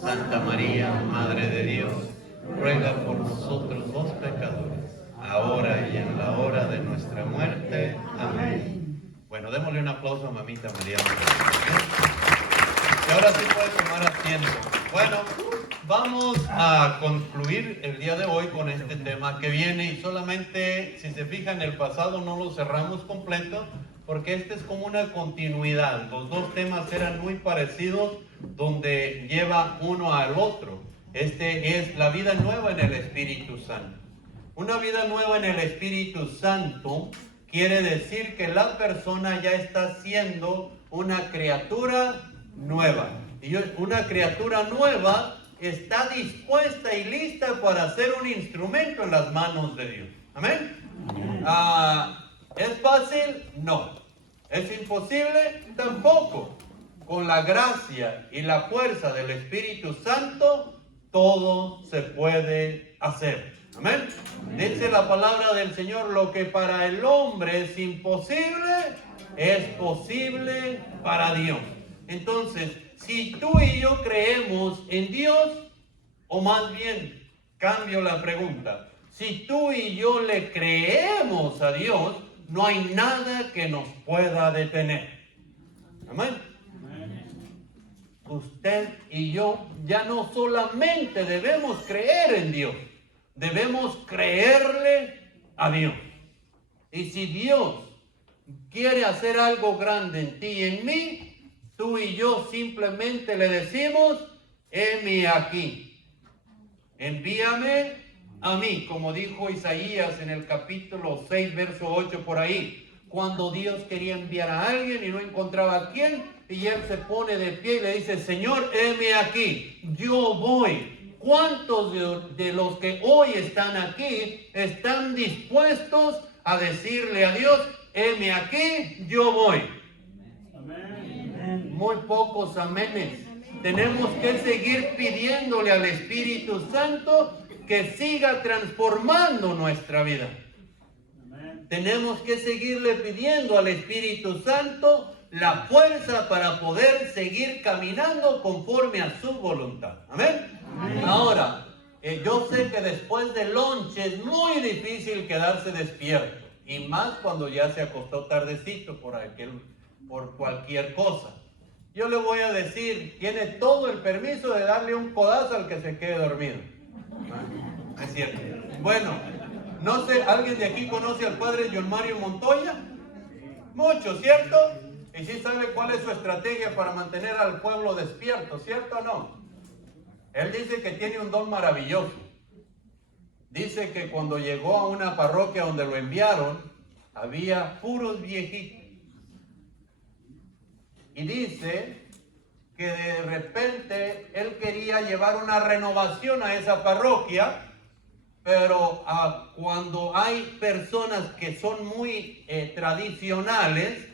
Santa María, Madre de Dios, ruega por nosotros los pecadores, ahora y en la hora de nuestra muerte. Amén. Bueno, démosle un aplauso a Mamita María. Y ahora sí puede tomar asiento. Bueno, vamos a concluir el día de hoy con este tema que viene, y solamente, si se fijan, el pasado no lo cerramos completo, porque este es como una continuidad. Los dos temas eran muy parecidos, donde lleva uno al otro. Este es la vida nueva en el Espíritu Santo. Una vida nueva en el Espíritu Santo quiere decir que la persona ya está siendo una criatura nueva. Y una criatura nueva está dispuesta y lista para ser un instrumento en las manos de Dios. ¿Amén? ¿Es fácil? No. ¿Es imposible? Tampoco. Con la gracia y la fuerza del Espíritu Santo, todo se puede hacer. ¿Amén? Dice la palabra del Señor: lo que para el hombre es imposible, es posible para Dios. Entonces, si tú y yo creemos en Dios, o más bien, cambio la pregunta, si tú y yo le creemos a Dios, no hay nada que nos pueda detener. Amén. Usted y yo ya no solamente debemos creer en Dios, debemos creerle a Dios. Y si Dios quiere hacer algo grande en ti y en mí, tú y yo simplemente le decimos: heme aquí, envíame a mí, como dijo Isaías en el capítulo 6, verso 8 por ahí, cuando Dios quería enviar a alguien y no encontraba a quién, y él se pone de pie y le dice: Señor, heme aquí, yo voy. ¿Cuántos de los que hoy están aquí están dispuestos a decirle a Dios: heme aquí, yo voy? Amén. Muy pocos amenes. Tenemos que seguir pidiéndole al Espíritu Santo que siga transformando nuestra vida. Tenemos que seguirle pidiendo al Espíritu Santo la fuerza para poder seguir caminando conforme a su voluntad. Amén. Amén. Ahora, yo sé que después del lunch es muy difícil quedarse despierto, y más cuando ya se acostó tardecito por cualquier cosa. Yo le voy a decir, tiene todo el permiso de darle un codazo al que se quede dormido. Es cierto. Bueno, no sé, ¿alguien de aquí conoce al padre John Mario Montoya? Mucho, ¿cierto? Y sí sabe cuál es su estrategia para mantener al pueblo despierto, ¿cierto o no? Él dice que tiene un don maravilloso. Dice que cuando llegó a una parroquia donde lo enviaron, había puros viejitos. Y dice que de repente él quería llevar una renovación a esa parroquia, pero cuando hay personas que son muy tradicionales,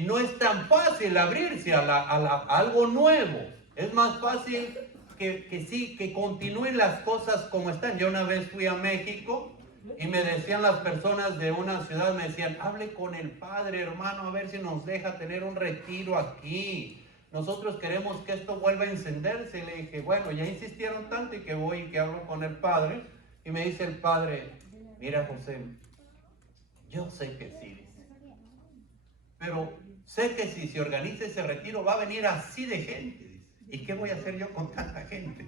no es tan fácil abrirse a algo nuevo. Es más fácil que continúen las cosas como están. Yo una vez fui a México y me decían las personas de una ciudad, me decían: hable con el padre, hermano, a ver si nos deja tener un retiro aquí. Nosotros queremos que esto vuelva a encenderse. Y le dije: bueno, ya insistieron tanto, y que voy y que hablo con el padre. Y me dice el padre: mira, José, yo sé que sí, dice, pero sé que si se organiza ese retiro va a venir así de gente, dice. ¿Y qué voy a hacer yo con tanta gente?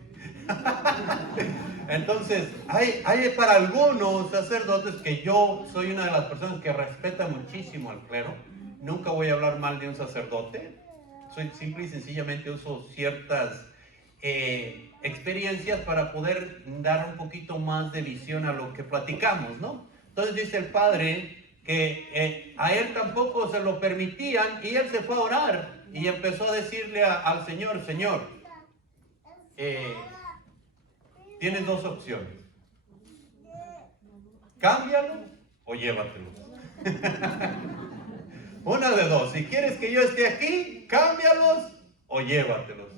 Entonces, hay para algunos sacerdotes, que yo soy una de las personas que respeta muchísimo al clero. Nunca voy a hablar mal de un sacerdote. Soy simple y sencillamente uso ciertas experiencias para poder dar un poquito más de visión a lo que platicamos, ¿no? Entonces dice el padre que a él tampoco se lo permitían, y él se fue a orar y empezó a decirle al Señor: Señor, tienes dos opciones, cámbialo o llévatelo. Una de dos: si quieres que yo esté aquí, cámbialos o llévatelos.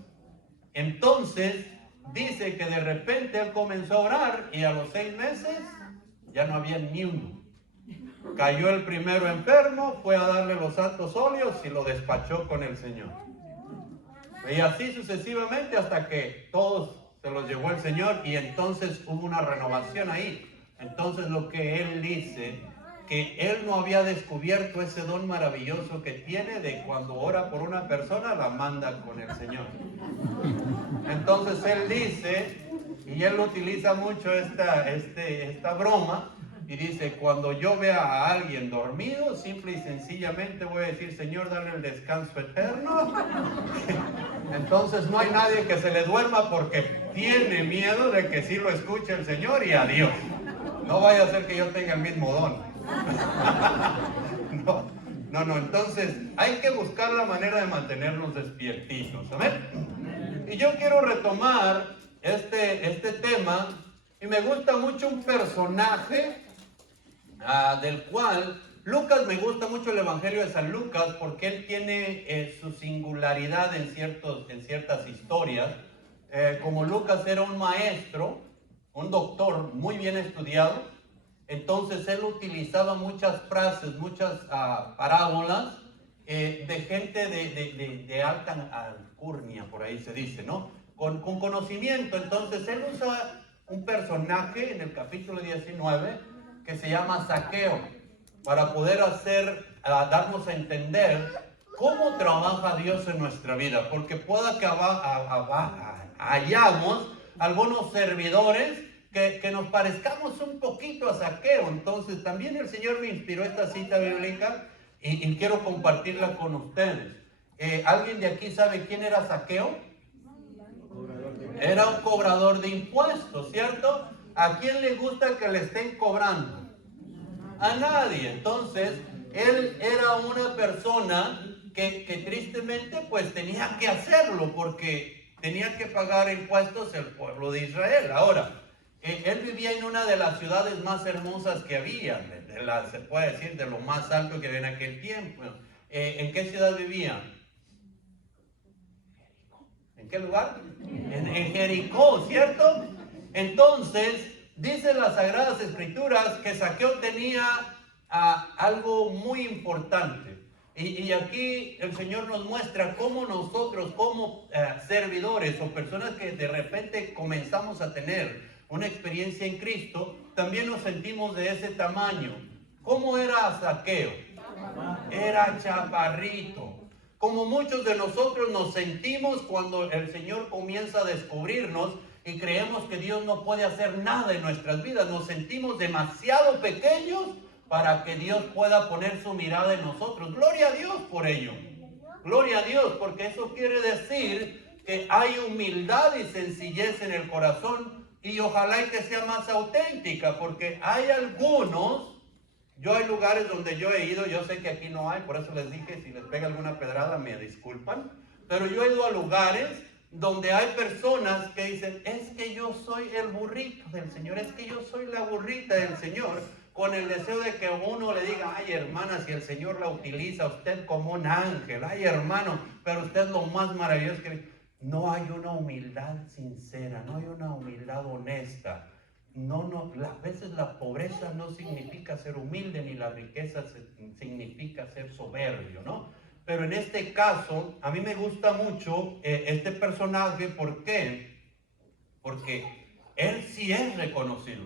Entonces dice que de repente él comenzó a orar, y a los 6 meses ya no había ni uno. Cayó el primero enfermo, fue a darle los santos óleos y lo despachó con el Señor. Y así sucesivamente hasta que todos se los llevó el Señor y entonces hubo una renovación ahí. Entonces lo que él dice, que él no había descubierto ese don maravilloso que tiene de cuando ora por una persona la manda con el Señor. Entonces él dice, y él utiliza mucho esta broma, y dice, cuando yo vea a alguien dormido, simple y sencillamente voy a decir, Señor, dale el descanso eterno. Entonces no hay nadie que se le duerma porque tiene miedo de que sí lo escuche el Señor y adiós. No vaya a ser que yo tenga el mismo don. No, entonces hay que buscar la manera de mantenernos despiertitos, ¿amén? Y yo quiero retomar este tema, y me gusta mucho un personaje del cual Lucas, me gusta mucho el Evangelio de San Lucas porque él tiene su singularidad en ciertas historias. Como Lucas era un maestro, un doctor muy bien estudiado, entonces él utilizaba muchas frases, muchas parábolas de gente de alta alcurnia, por ahí se dice, ¿no? Con conocimiento. Entonces él usa un personaje en el capítulo 19 que se llama Zaqueo, para poder darnos a entender cómo trabaja Dios en nuestra vida, porque pueda que hallamos algunos servidores que nos parezcamos un poquito a Zaqueo. Entonces también el Señor me inspiró esta cita bíblica y quiero compartirla con ustedes. ¿Alguien de aquí sabe quién era Zaqueo? Era un cobrador de impuestos, ¿cierto? ¿A quién le gusta que le estén cobrando? A nadie. Entonces él era una persona que tristemente pues tenía que hacerlo porque tenía que pagar impuestos el pueblo de Israel. Ahora, él vivía en una de las ciudades más hermosas que había, se puede decir de lo más alto que había en aquel tiempo. ¿En qué ciudad vivía? ¿En qué lugar? En Jericó, ¿cierto? Entonces dice las Sagradas Escrituras que Zaqueo tenía algo muy importante. Y aquí el Señor nos muestra cómo nosotros, como servidores o personas que de repente comenzamos a tener una experiencia en Cristo, también nos sentimos de ese tamaño. ¿Cómo era Zaqueo? Era chaparrito. Como muchos de nosotros nos sentimos cuando el Señor comienza a descubrirnos y creemos que Dios no puede hacer nada en nuestras vidas. Nos sentimos demasiado pequeños para que Dios pueda poner su mirada en nosotros. Gloria a Dios por ello. Gloria a Dios, porque eso quiere decir que hay humildad y sencillez en el corazón, y ojalá y que sea más auténtica, porque hay algunos, yo hay lugares donde yo he ido, yo sé que aquí no hay, por eso les dije, si les pega alguna pedrada me disculpan, pero yo he ido a lugares donde hay personas que dicen, es que yo soy el burrito del Señor, es que yo soy la burrita del Señor, con el deseo de que uno le diga, ay hermana, si el Señor la utiliza a usted como un ángel, ay hermano, pero usted es lo más maravilloso que... No hay una humildad sincera, no hay una humildad honesta. A veces la pobreza no significa ser humilde, ni la riqueza significa ser soberbio, ¿no? Pero en este caso, a mí me gusta mucho este personaje. ¿Por qué? Porque él sí es reconocido.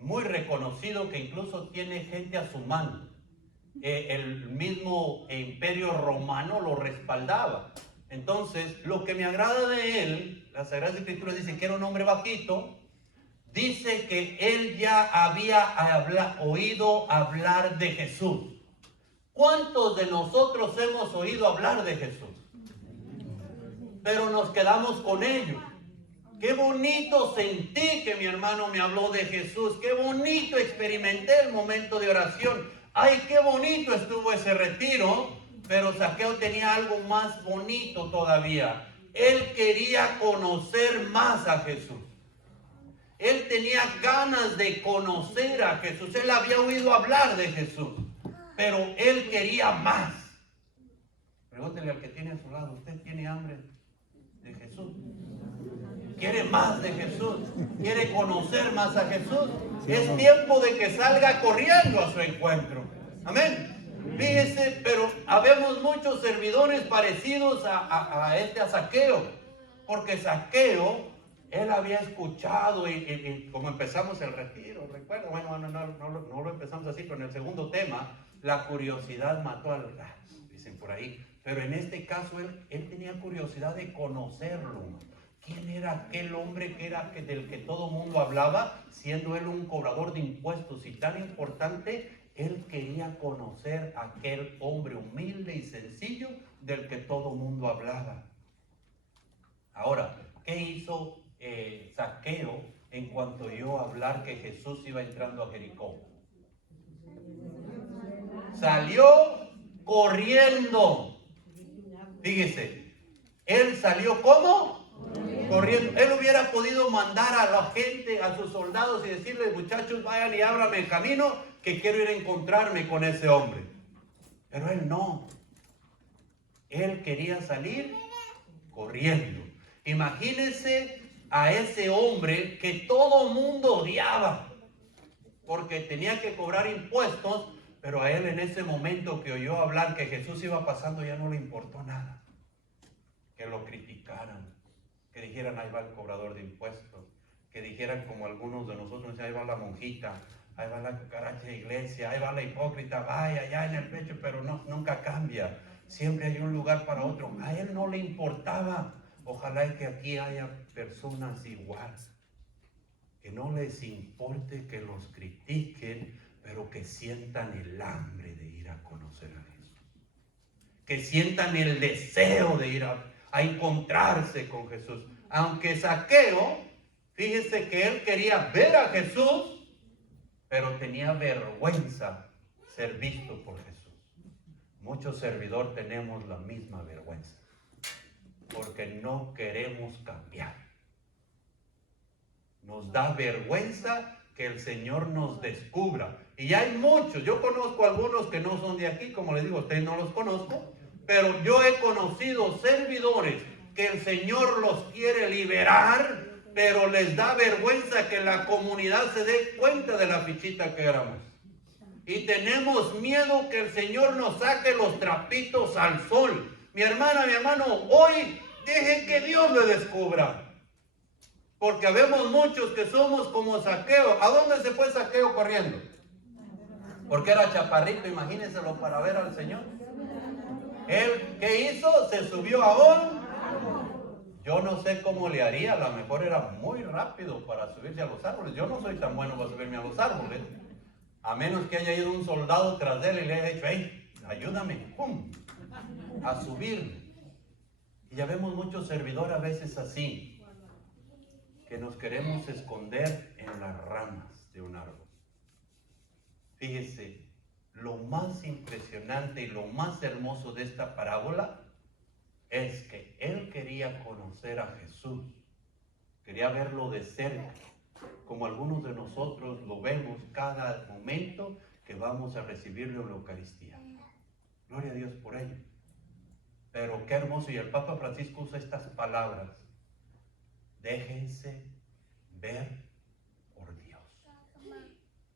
Muy reconocido, que incluso tiene gente a su mano. El mismo imperio romano lo respaldaba. Entonces, lo que me agrada de él, las Sagradas Escrituras dicen que era un hombre bajito, dice que él ya había oído hablar de Jesús. ¿Cuántos de nosotros hemos oído hablar de Jesús? Pero nos quedamos con ello. Qué bonito sentí que mi hermano me habló de Jesús. Qué bonito experimenté el momento de oración. Ay, qué bonito estuvo ese retiro. Pero Zaqueo tenía algo más bonito todavía. Él quería conocer más a Jesús. Él tenía ganas de conocer a Jesús. Él había oído hablar de Jesús, pero él quería más. Pregúntele al que tiene a su lado, ¿usted tiene hambre de Jesús? ¿Quiere más de Jesús? ¿Quiere conocer más a Jesús? Es tiempo de que salga corriendo a su encuentro. Amén. Fíjese, pero habemos muchos servidores parecidos a Zaqueo, porque Zaqueo, él había escuchado y como empezamos el retiro, recuerda, bueno, no lo empezamos así, pero en el segundo tema, la curiosidad mató al gato, dicen por ahí, pero en este caso él tenía curiosidad de conocerlo. ¿Quién era aquel hombre del que todo mundo hablaba, siendo él un cobrador de impuestos y tan importante? Él quería conocer a aquel hombre humilde y sencillo del que todo mundo hablaba. Ahora, ¿qué hizo Zaqueo en cuanto oyó hablar que Jesús iba entrando a Jericó? Salió corriendo. Fíjese, él salió ¿cómo? Corriendo. Él hubiera podido mandar a la gente, a sus soldados y decirles, muchachos, vayan y ábranme el camino, que quiero ir a encontrarme con ese hombre. Pero él no. Él quería salir corriendo. Imagínense a ese hombre que todo mundo odiaba, porque tenía que cobrar impuestos, pero a él en ese momento que oyó hablar que Jesús iba pasando ya no le importó nada. Que lo criticaran, que dijeran ahí va el cobrador de impuestos, que dijeran como algunos de nosotros, ahí va la monjita, ahí va la cucaracha de iglesia, ahí va la hipócrita, vaya allá en el pecho, pero no, nunca cambia, siempre hay un lugar para otro. A él no le importaba. Ojalá que aquí haya personas iguales, que no les importe que los critiquen, pero que sientan el hambre de ir a conocer a Jesús, que sientan el deseo de ir a encontrarse con Jesús. Aunque Zaqueo, fíjese que él quería ver a Jesús, pero tenía vergüenza ser visto por Jesús. Muchos servidores tenemos la misma vergüenza, porque no queremos cambiar. Nos da vergüenza que el Señor nos descubra. Y hay muchos, yo conozco algunos que no son de aquí, como les digo, ustedes no los conozco, pero yo he conocido servidores que el Señor los quiere liberar, pero les da vergüenza que la comunidad se dé cuenta de la fichita que éramos. Y tenemos miedo que el Señor nos saque los trapitos al sol. Mi hermana, mi hermano, hoy dejen que Dios le descubra. Porque habemos muchos que somos como Zaqueo. ¿A dónde se fue Zaqueo corriendo? Porque era chaparrito, imagínenselo, para ver al Señor. Él, ¿qué hizo? Se subió a un... Yo no sé cómo le haría, a lo mejor era muy rápido para subirse a los árboles. Yo no soy tan bueno para subirme a los árboles. A menos que haya ido un soldado tras de él y le haya dicho, hey, ayúdame, ¡pum!, a subir. Y ya vemos muchos servidores a veces así, que nos queremos esconder en las ramas de un árbol. Fíjese, lo más impresionante y lo más hermoso de esta parábola es que él quería conocer a Jesús, quería verlo de cerca, como algunos de nosotros lo vemos cada momento que vamos a recibirlo en la Eucaristía. Gloria a Dios por ello. Pero qué hermoso, y el Papa Francisco usa estas palabras: déjense ver por Dios.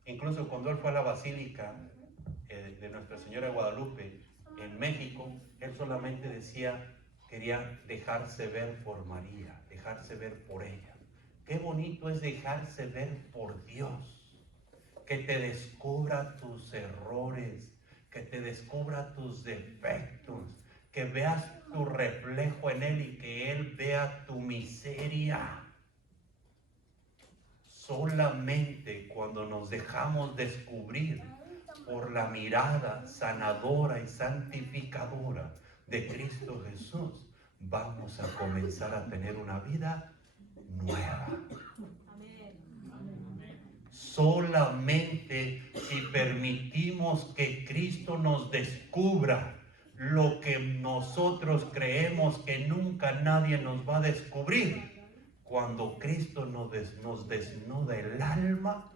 Incluso cuando él fue a la Basílica de Nuestra Señora de Guadalupe en México, él solamente decía, quería dejarse ver por María, dejarse ver por ella. Qué bonito es dejarse ver por Dios, que te descubra tus errores, que te descubra tus defectos, que veas tu reflejo en Él y que Él vea tu miseria. Solamente cuando nos dejamos descubrir por la mirada sanadora y santificadora de Cristo Jesús, vamos a comenzar a tener una vida nueva. Solamente si permitimos que Cristo nos descubra lo que nosotros creemos que nunca nadie nos va a descubrir, cuando Cristo nos desnuda el alma,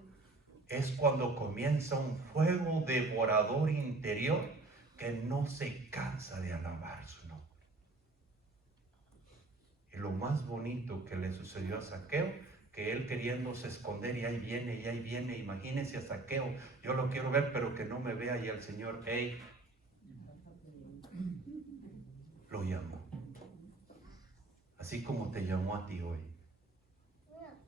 es cuando comienza un fuego devorador interior que no se cansa de alabar su nombre. Y lo más bonito que le sucedió a Zaqueo, que él queriéndose esconder, y ahí viene, imagínense a Zaqueo, yo lo quiero ver, pero que no me vea, y el Señor, hey, lo llamó. Así como te llamó a ti hoy.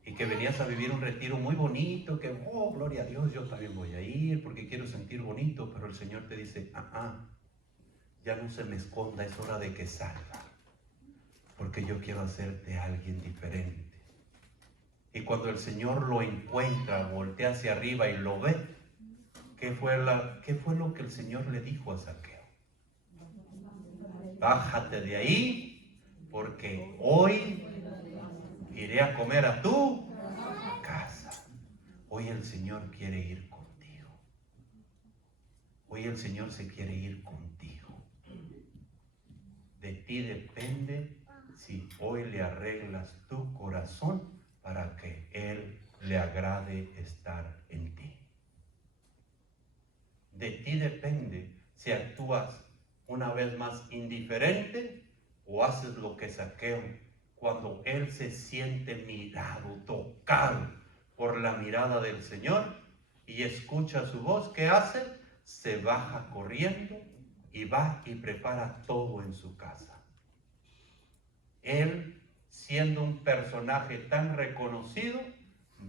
Y que venías a vivir un retiro muy bonito, que, oh, gloria a Dios, yo también voy a ir porque quiero sentir bonito, pero el Señor te dice, ya no se me esconda, es hora de que salga, porque yo quiero hacerte alguien diferente. Y cuando el Señor lo encuentra, voltea hacia arriba y lo ve, ¿qué fue lo que el Señor le dijo a Zaqueo? Bájate de ahí, porque hoy iré a comer a tu casa. Hoy el Señor quiere ir contigo. Hoy el Señor se quiere ir contigo. De ti depende si hoy le arreglas tu corazón para que Él le agrade estar en ti. De ti depende si actúas una vez más indiferente o haces lo que Zaqueo, cuando él se siente mirado, tocado por la mirada del Señor y escucha su voz, ¿qué hace? Se baja corriendo y va y prepara todo en su casa. Él, siendo un personaje tan reconocido,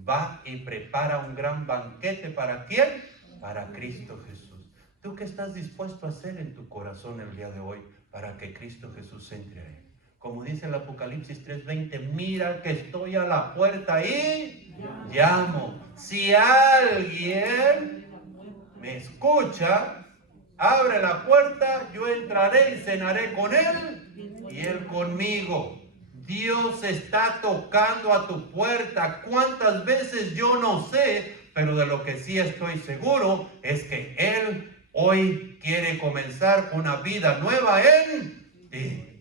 va y prepara un gran banquete. ¿Para quién? Para Cristo Jesús. ¿Tú qué estás dispuesto a hacer en tu corazón el día de hoy para que Cristo Jesús entre a él? Como dice el Apocalipsis 3:20, mira que estoy a la puerta y llamo. Si alguien me escucha, abre la puerta, yo entraré y cenaré con él y él conmigo. Dios está tocando a tu puerta. ¿Cuántas veces? Yo no sé, pero de lo que sí estoy seguro es que Él hoy quiere comenzar una vida nueva en ti.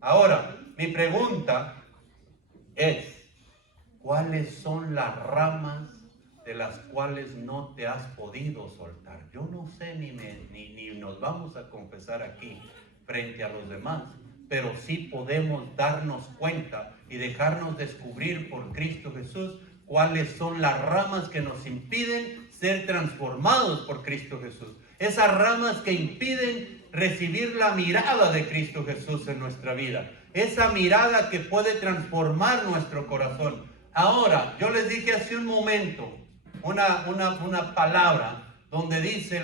Ahora, mi pregunta es, ¿cuáles son las ramas de las cuales no te has podido soltar? Yo no sé ni nos vamos a confesar aquí frente a los demás, pero sí podemos darnos cuenta y dejarnos descubrir por Cristo Jesús cuáles son las ramas que nos impiden ser transformados por Cristo Jesús. Esas ramas que impiden recibir la mirada de Cristo Jesús en nuestra vida. Esa mirada que puede transformar nuestro corazón. Ahora, yo les dije hace un momento una palabra donde dice,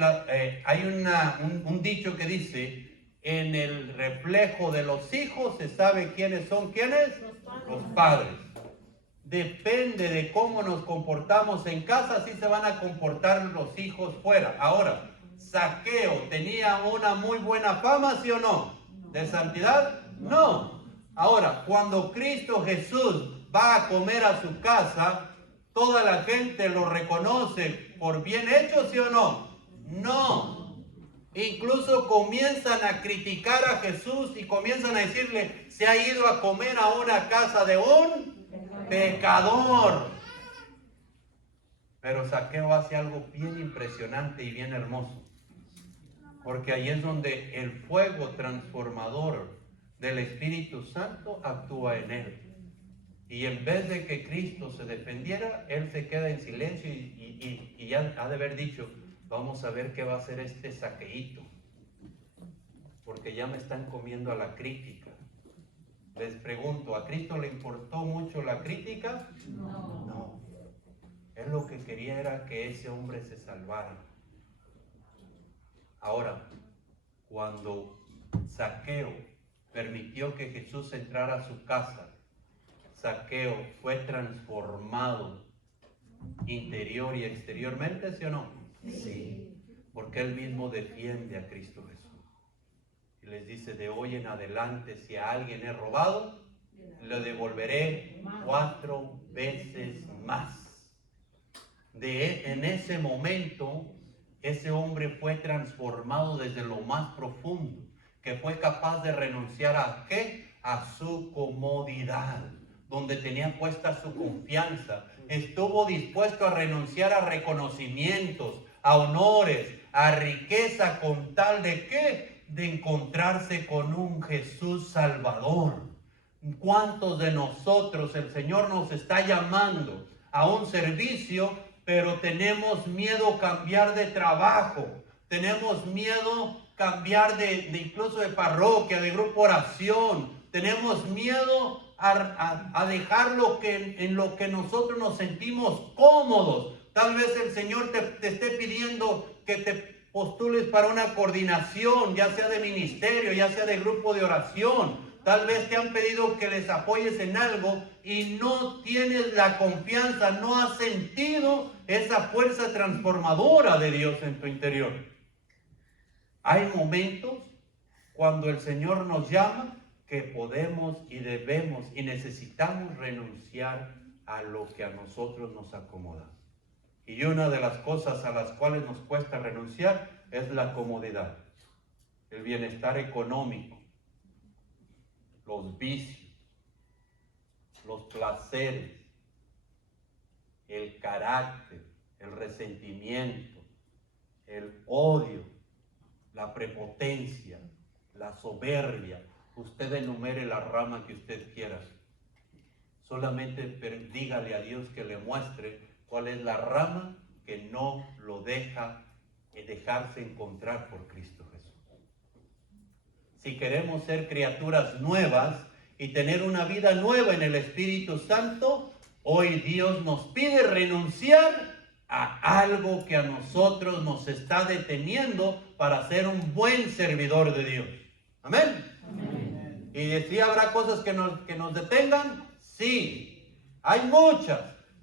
hay un dicho que dice, en el reflejo de los hijos se sabe quiénes son, ¿quiénes? Los padres. Depende de cómo nos comportamos en casa, así se van a comportar los hijos fuera. Ahora, Zaqueo tenía una muy buena fama, ¿sí o no? ¿De santidad? No. Ahora, cuando Cristo Jesús va a comer a su casa, ¿toda la gente lo reconoce por bien hecho, sí o no? No. Incluso comienzan a criticar a Jesús y comienzan a decirle, se ha ido a comer a una casa de un pecador. Pero Zaqueo hace algo bien impresionante y bien hermoso, porque ahí es donde el fuego transformador del Espíritu Santo actúa en él. Y en vez de que Cristo se defendiera, él se queda en silencio y ya ha de haber dicho, vamos a ver qué va a hacer este Zaqueíto, porque ya me están comiendo a la crítica. Les pregunto, ¿a Cristo le importó mucho la crítica? No. Él lo que quería era que ese hombre se salvara. Ahora, cuando Zaqueo permitió que Jesús entrara a su casa, Zaqueo fue transformado interior y exteriormente, ¿sí o no? Sí. Porque él mismo defiende a Cristo Jesús. Y les dice, de hoy en adelante, si a alguien he robado, le devolveré 4 veces más. En ese momento, ese hombre fue transformado desde lo más profundo, que fue capaz de renunciar a ¿qué? A su comodidad, donde tenía puesta su confianza. Estuvo dispuesto a renunciar a reconocimientos, a honores, a riqueza, con tal de ¿qué? De encontrarse con un Jesús Salvador. ¿Cuántos de nosotros el Señor nos está llamando a un servicio, pero tenemos miedo cambiar de trabajo? Tenemos miedo cambiar incluso de parroquia, de grupo oración. Tenemos miedo a dejar en lo que nosotros nos sentimos cómodos. Tal vez el Señor te esté pidiendo que te postules para una coordinación, ya sea de ministerio, ya sea de grupo de oración. Tal vez te han pedido que les apoyes en algo y no tienes la confianza, no has sentido esa fuerza transformadora de Dios en tu interior. Hay momentos cuando el Señor nos llama que podemos y debemos y necesitamos renunciar a lo que a nosotros nos acomoda. Y una de las cosas a las cuales nos cuesta renunciar es la comodidad, el bienestar económico, los vicios, los placeres, el carácter, el resentimiento, el odio, la prepotencia, la soberbia. Usted enumere la rama que usted quiera. Solamente dígale a Dios que le muestre cuál es la rama que no lo deja dejarse encontrar por Cristo Jesús. Si queremos ser criaturas nuevas y tener una vida nueva en el Espíritu Santo, hoy Dios nos pide renunciar a algo que a nosotros nos está deteniendo para ser un buen servidor de Dios. Amén. Amén. Y si habrá cosas que nos detengan, sí, hay muchas.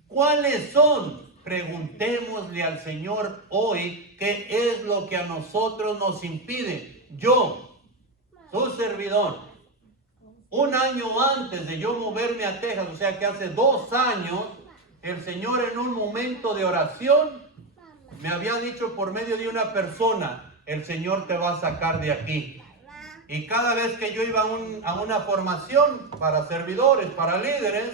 ¿Cuáles son? Preguntémosle al Señor hoy qué es lo que a nosotros nos impide. Yo, su servidor, un año antes de yo moverme a Texas, o sea que hace 2 años, el Señor en un momento de oración me había dicho por medio de una persona, el Señor te va a sacar de aquí. Y cada vez que yo iba a una formación para servidores, para líderes,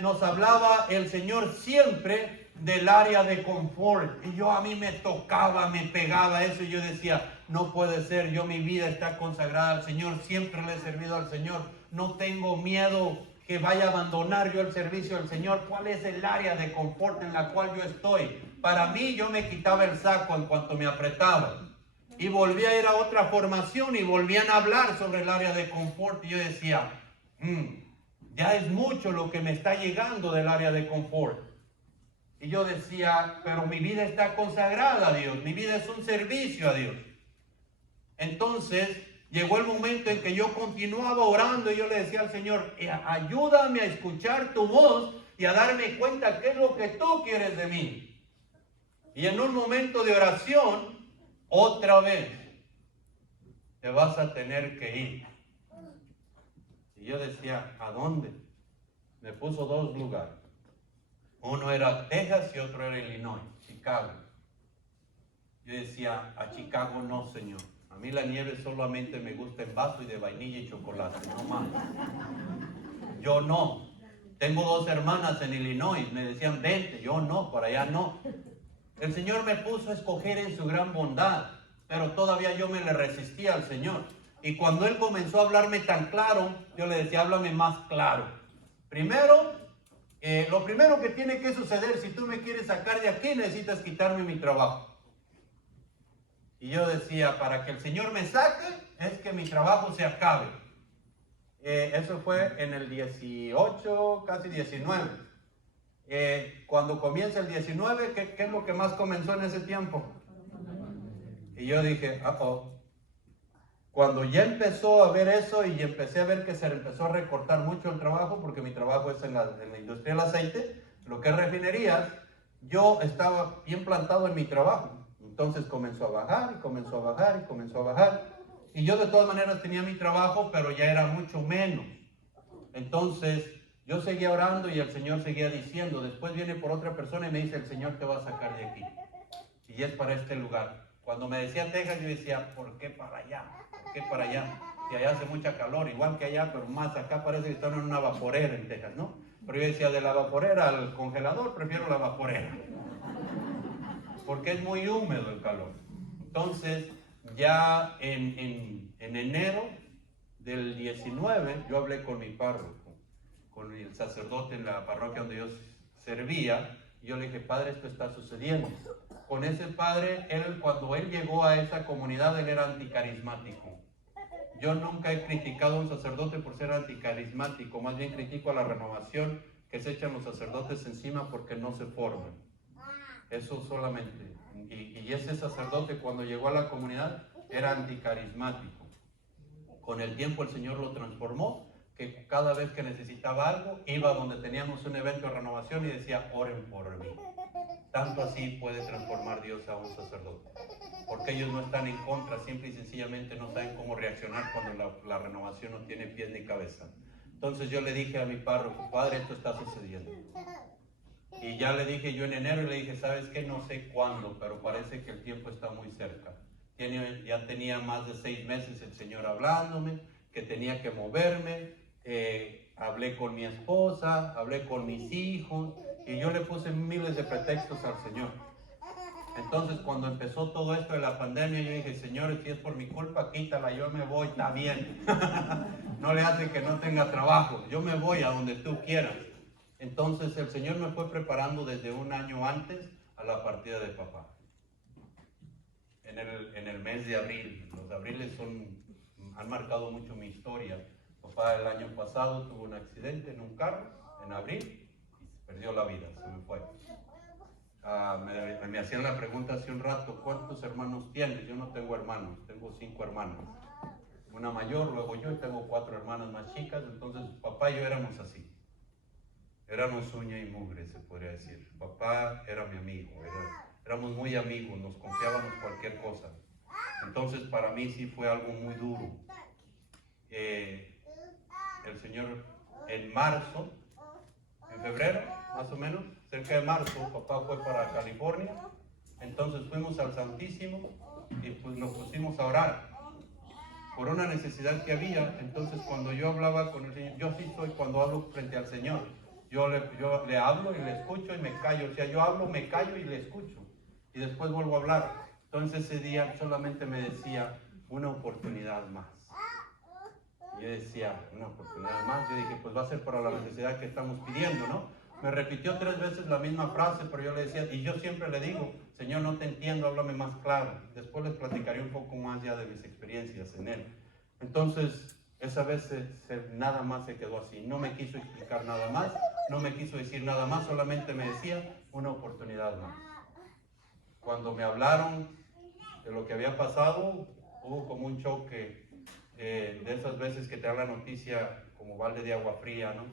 nos hablaba el Señor siempre del área de confort. Y a mí me tocaba, me pegaba eso. Y yo decía, no puede ser, mi vida está consagrada al Señor. Siempre le he servido al Señor. No tengo miedo que vaya a abandonar yo el servicio del Señor. ¿Cuál es el área de confort en la cual yo estoy? Para mí, yo me quitaba el saco en cuanto me apretaba. Y volví a ir a otra formación y volvían a hablar sobre el área de confort. Y yo decía, ya es mucho lo que me está llegando del área de confort. Y yo decía, pero mi vida está consagrada a Dios. Mi vida es un servicio a Dios. Entonces, llegó el momento en que yo continuaba orando y yo le decía al Señor, ayúdame a escuchar tu voz y a darme cuenta qué es lo que tú quieres de mí. Y en un momento de oración, otra vez, te vas a tener que ir. Y yo decía, ¿a dónde? Me puso 2 lugares. Uno era Texas y otro era Illinois, Chicago. Yo decía, a Chicago no, Señor. A mí la nieve solamente me gusta en vaso y de vainilla y chocolate, no más. Yo no. Tengo 2 hermanas en Illinois, me decían, vente. Yo no, por allá no. El Señor me puso a escoger en su gran bondad, pero todavía yo me le resistía al Señor. Y cuando Él comenzó a hablarme tan claro, yo le decía, háblame más claro. Primero, lo primero que tiene que suceder, si tú me quieres sacar de aquí, necesitas quitarme mi trabajo. Y yo decía, para que el Señor me saque, es que mi trabajo se acabe. Eso fue en el 18, casi 19. Cuando comienza el 19, ¿qué es lo que más comenzó en ese tiempo? Y yo dije, Cuando ya empezó a ver eso y empecé a ver que se empezó a recortar mucho el trabajo, porque mi trabajo es en la industria del aceite, lo que es refinerías, yo estaba bien plantado en mi trabajo. Entonces comenzó a bajar y comenzó a bajar y comenzó a bajar. Y yo de todas maneras tenía mi trabajo, pero ya era mucho menos. Entonces yo seguía orando y el Señor seguía diciendo, después viene por otra persona y me dice, el Señor te va a sacar de aquí. Y es para este lugar. Cuando me decía Texas, yo decía, ¿por qué para allá? ¿Por qué para allá? Si allá hace mucha calor, igual que allá, pero más acá parece que están en una vaporera en Texas, ¿no? Pero yo decía, de la vaporera al congelador, prefiero la vaporera. Porque es muy húmedo el calor. Entonces, ya en enero del 19, yo hablé con mi párroco, con el sacerdote en la parroquia donde yo servía, Y yo le dije, padre, esto está sucediendo. Con ese padre, cuando él llegó a esa comunidad, él era anticarismático. Yo nunca he criticado a un sacerdote por ser anticarismático, más bien critico a la renovación que se echan los sacerdotes encima porque no se forman. Eso solamente. Y ese sacerdote, cuando llegó a la comunidad, era anticarismático. Con el tiempo el Señor lo transformó, que cada vez que necesitaba algo, iba donde teníamos un evento de renovación y decía, oren por mí. Tanto así puede transformar Dios a un sacerdote. Porque ellos no están en contra, simple y sencillamente no saben cómo reaccionar cuando la renovación no tiene pies ni cabeza. Entonces yo le dije a mi párroco, padre, esto está sucediendo. Y ya le dije yo en enero y le dije, ¿sabes qué? No sé cuándo, pero parece que el tiempo está muy cerca. Ya tenía más de 6 meses el Señor hablándome, que tenía que moverme. Hablé con mi esposa, hablé con mis hijos y yo le puse miles de pretextos al Señor. Entonces cuando empezó todo esto de la pandemia, yo dije, Señor, si es por mi culpa, quítala, yo me voy, está bien. No le hace que no tenga trabajo, yo me voy a donde tú quieras. Entonces el Señor me fue preparando desde un año antes a la partida de papá. En el mes de abril, los abriles han marcado mucho mi historia. Papá el año pasado tuvo un accidente en un carro, en abril, y se perdió la vida, se me fue. Me hacían la pregunta hace un rato, ¿cuántos hermanos tienes? Yo no tengo hermanos, tengo 5 hermanas. Una mayor, luego yo, y tengo 4 hermanas más chicas. Entonces papá y yo éramos así. Éramos uña y mugre, se podría decir. Papá era mi amigo, éramos muy amigos, nos confiábamos cualquier cosa. Entonces para mí sí fue algo muy duro. El Señor en marzo, en febrero más o menos, cerca de marzo, papá fue para California. Entonces fuimos al Santísimo y pues nos pusimos a orar por una necesidad que había. Entonces cuando yo hablaba con el Señor, yo sí soy cuando hablo frente al Señor, yo le hablo y le escucho y me callo. O sea, yo hablo, me callo y le escucho y después vuelvo a hablar. Entonces ese día solamente me decía, una oportunidad más. Yo decía, una oportunidad más. Yo dije, pues va a ser para la necesidad que estamos pidiendo, ¿no? Me repitió 3 veces la misma frase, pero yo le decía, y yo siempre le digo, Señor, no te entiendo, háblame más claro. Después les platicaré un poco más ya de mis experiencias en él. Entonces, esa vez nada más se quedó así. No me quiso explicar nada más, no me quiso decir nada más, solamente me decía, una oportunidad más. Cuando me hablaron de lo que había pasado, hubo como un choque. De esas veces que te da la noticia como balde de agua fría, ¿no?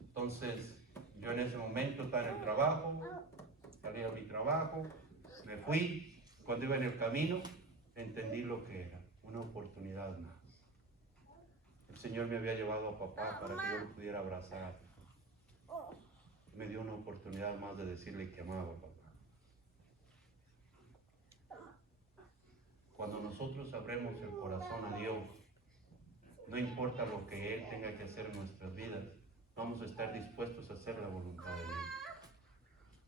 Entonces yo en ese momento estaba en el trabajo, salí a mi trabajo, me fui. Cuando iba en el camino entendí lo que era, una oportunidad más. El Señor me había llevado a papá para que yo lo pudiera abrazar. Me dio una oportunidad más de decirle que amaba a papá. Cuando nosotros abremos el corazón a Dios, no importa lo que Él tenga que hacer en nuestras vidas, vamos a estar dispuestos a hacer la voluntad de Dios.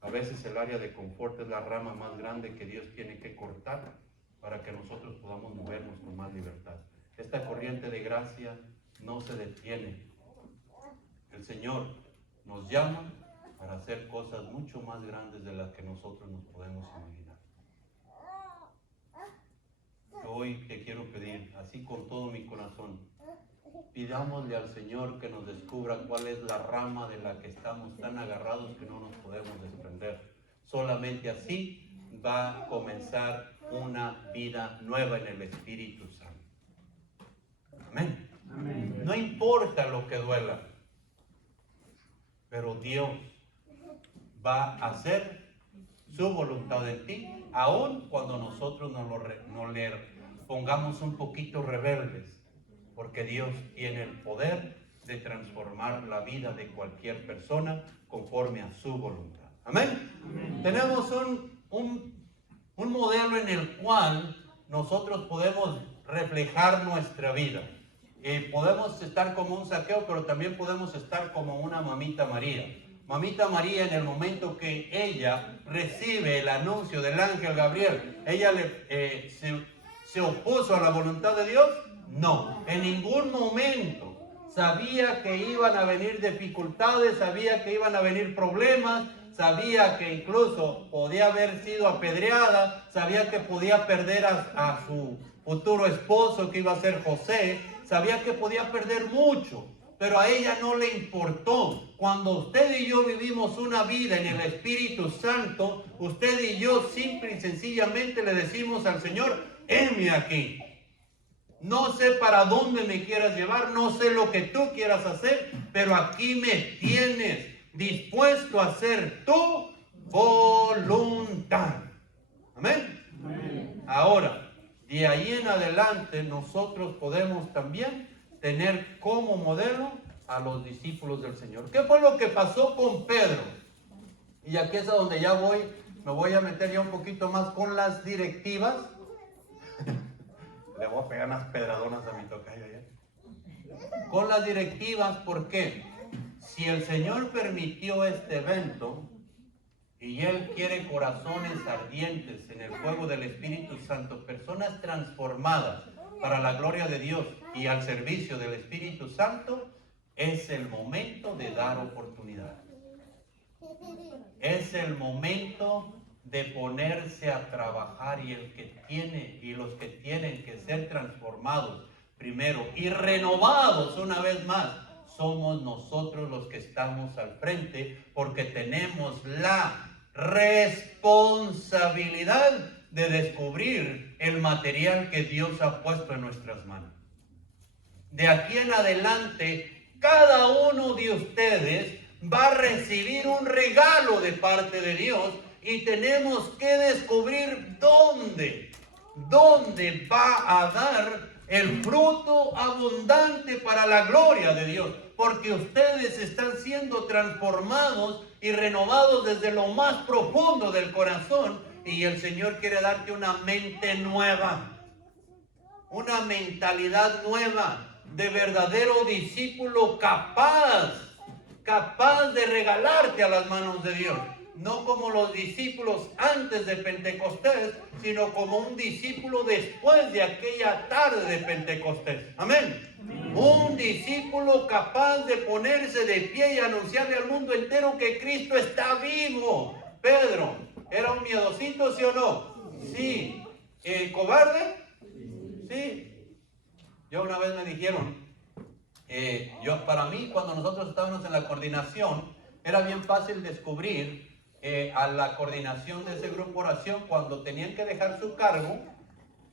A veces el área de confort es la rama más grande que Dios tiene que cortar para que nosotros podamos movernos con más libertad. Esta corriente de gracia no se detiene. El Señor nos llama para hacer cosas mucho más grandes de las que nosotros nos podemos imaginar. Hoy te quiero pedir, así con todo mi corazón, pidámosle al Señor que nos descubra cuál es la rama de la que estamos tan agarrados que no nos podemos desprender. Solamente así va a comenzar una vida nueva en el Espíritu Santo. Amén. Amén. No importa lo que duela, pero Dios va a hacer su voluntad en ti, aun cuando nosotros no le pongamos un poquito rebeldes. Porque Dios tiene el poder de transformar la vida de cualquier persona conforme a su voluntad. ¿Amén? Amén. Tenemos un modelo en el cual nosotros podemos reflejar nuestra vida. Podemos estar como un Zaqueo, pero también podemos estar como una mamita María. Mamita María, en el momento que ella recibe el anuncio del ángel Gabriel, ella se opuso a la voluntad de Dios. No, en ningún momento. Sabía que iban a venir dificultades, sabía que iban a venir problemas, sabía que incluso podía haber sido apedreada, sabía que podía perder a su futuro esposo que iba a ser José, sabía que podía perder mucho, pero a ella no le importó. Cuando usted y yo vivimos una vida en el Espíritu Santo, usted y yo simple y sencillamente le decimos al Señor, heme aquí. No sé para dónde me quieras llevar, no sé lo que tú quieras hacer, pero aquí me tienes dispuesto a hacer tu voluntad. Amén. Amén. Ahora, de ahí en adelante nosotros podemos también tener como modelo a los discípulos del Señor. ¿Qué fue lo que pasó con Pedro? Y aquí es a donde ya me voy a meter ya un poquito más con las directivas. Le voy a pegar unas pedradonas a mi tocayo ya. Con las directivas, ¿por qué? Si el Señor permitió este evento y Él quiere corazones ardientes en el fuego del Espíritu Santo, personas transformadas para la gloria de Dios y al servicio del Espíritu Santo, es el momento de dar oportunidad. Es el momento de ponerse a trabajar, y el que tiene y los que tienen que ser transformados primero y renovados una vez más somos nosotros los que estamos al frente, porque tenemos la responsabilidad de descubrir el material que Dios ha puesto en nuestras manos. De aquí en adelante, cada uno de ustedes va a recibir un regalo de parte de Dios, y tenemos que descubrir dónde va a dar el fruto abundante para la gloria de Dios, porque ustedes están siendo transformados y renovados desde lo más profundo del corazón, y el Señor quiere darte una mente nueva, una mentalidad nueva, de verdadero discípulo capaz de regalarte a las manos de Dios. No como los discípulos antes de Pentecostés, sino como un discípulo después de aquella tarde de Pentecostés. Amén. Un discípulo capaz de ponerse de pie y anunciarle al mundo entero que Cristo está vivo. Pedro, ¿era un miedosito, sí o no? Sí. ¿Cobarde? Sí. Yo una vez me dijeron, para mí, cuando nosotros estábamos en la coordinación, era bien fácil descubrir a la coordinación de ese grupo oración cuando tenían que dejar su cargo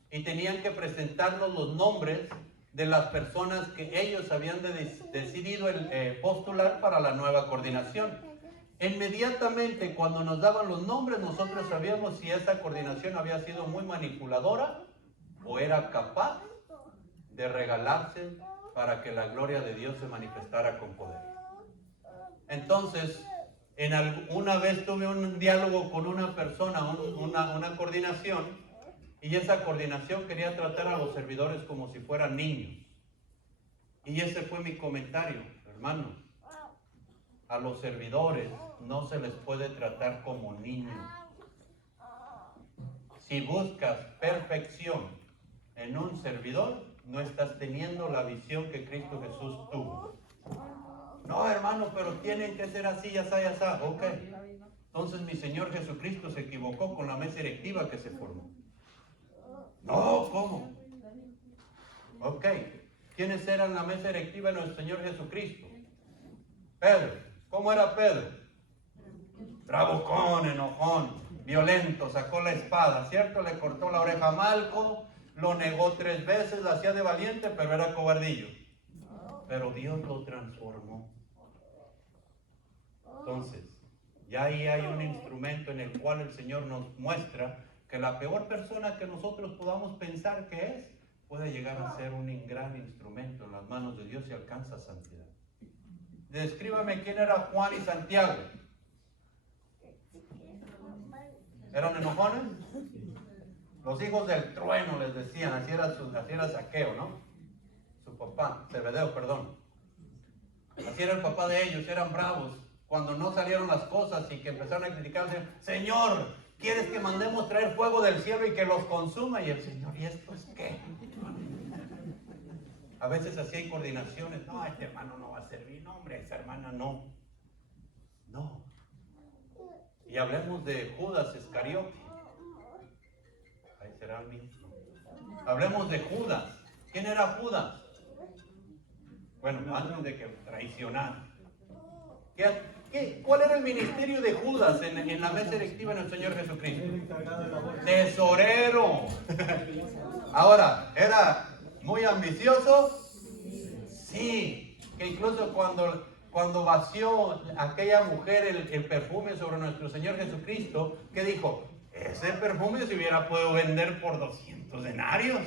y tenían que presentarnos los nombres de las personas que ellos habían decidido postular para la nueva coordinación. Inmediatamente cuando nos daban los nombres, nosotros sabíamos si esa coordinación había sido muy manipuladora o era capaz de regalarse para que la gloria de Dios se manifestara con poder. Entonces, una vez tuve un diálogo con una persona, una coordinación, y esa coordinación quería tratar a los servidores como si fueran niños. Y ese fue mi comentario, hermanos. A los servidores no se les puede tratar como niños. Si buscas perfección en un servidor, no estás teniendo la visión que Cristo Jesús tuvo. No, hermano, pero tienen que ser así, ya está. Ok. Entonces mi Señor Jesucristo se equivocó con la mesa directiva que se formó. No, ¿cómo? Ok. ¿Quiénes eran la mesa directiva de nuestro Señor Jesucristo? Pedro. ¿Cómo era Pedro? Bravucón, enojón, violento, sacó la espada, ¿cierto? Le cortó la oreja a Malco, lo negó 3 veces, la hacía de valiente, pero era cobardillo. Pero Dios lo transformó. Entonces, ya ahí hay un instrumento en el cual el Señor nos muestra que la peor persona que nosotros podamos pensar que es, puede llegar a ser un gran instrumento en las manos de Dios y alcanza santidad. Descríbame quién era Juan y Santiago. ¿Eran enojones? Los hijos del trueno les decían, así era Zaqueo, ¿no? Su papá, Zebedeo, perdón. Así era el papá de ellos, eran bravos. Cuando no salieron las cosas y que empezaron a criticarse, Señor, ¿quieres que mandemos traer fuego del cielo y que los consuma? Y el Señor, ¿y esto es qué? A veces así hay coordinaciones. No, este hermano no va a servir. No, hombre, esa hermana no. No. Y hablemos de Judas Iscariote. Ahí será el mismo. Hablemos de Judas. ¿Quién era Judas? Bueno, antes de que traicionara. ¿Cuál era el ministerio de Judas en la mesa directiva de nuestro Señor Jesucristo? Tesorero. Ahora, ¿era muy ambicioso? Sí. Que incluso cuando vació aquella mujer el perfume sobre nuestro Señor Jesucristo, ¿qué dijo? Ese perfume se hubiera podido vender por 200 denarios.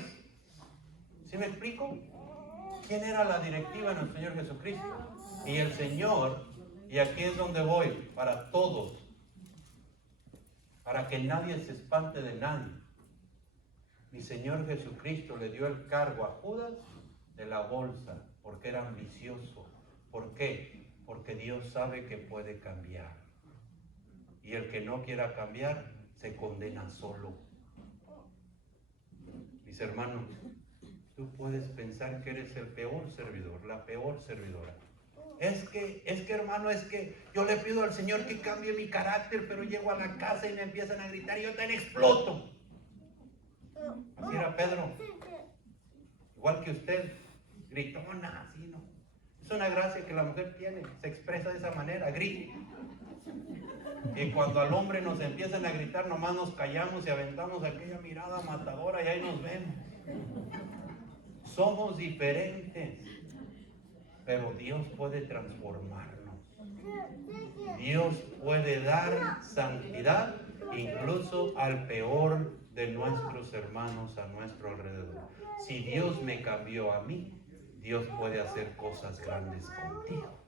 ¿Sí me explico? ¿Quién era la directiva de nuestro Señor Jesucristo? Y el Señor, y aquí es donde voy, para todos, para que nadie se espante de nadie. Mi Señor Jesucristo le dio el cargo a Judas de la bolsa, porque era ambicioso. ¿Por qué? Porque Dios sabe que puede cambiar. Y el que no quiera cambiar, se condena solo. Mis hermanos, tú puedes pensar que eres el peor servidor, la peor servidora. Es que hermano, es que yo le pido al Señor que cambie mi carácter, pero llego a la casa y me empiezan a gritar y yo también exploto. Así era Pedro. Igual que usted, gritona, así no. Es una gracia que la mujer tiene, se expresa de esa manera, grita. Y cuando al hombre nos empiezan a gritar, nomás nos callamos y aventamos aquella mirada matadora y ahí nos vemos. Somos diferentes, pero Dios puede transformarnos. Dios puede dar santidad incluso al peor de nuestros hermanos a nuestro alrededor. Si Dios me cambió a mí, Dios puede hacer cosas grandes contigo.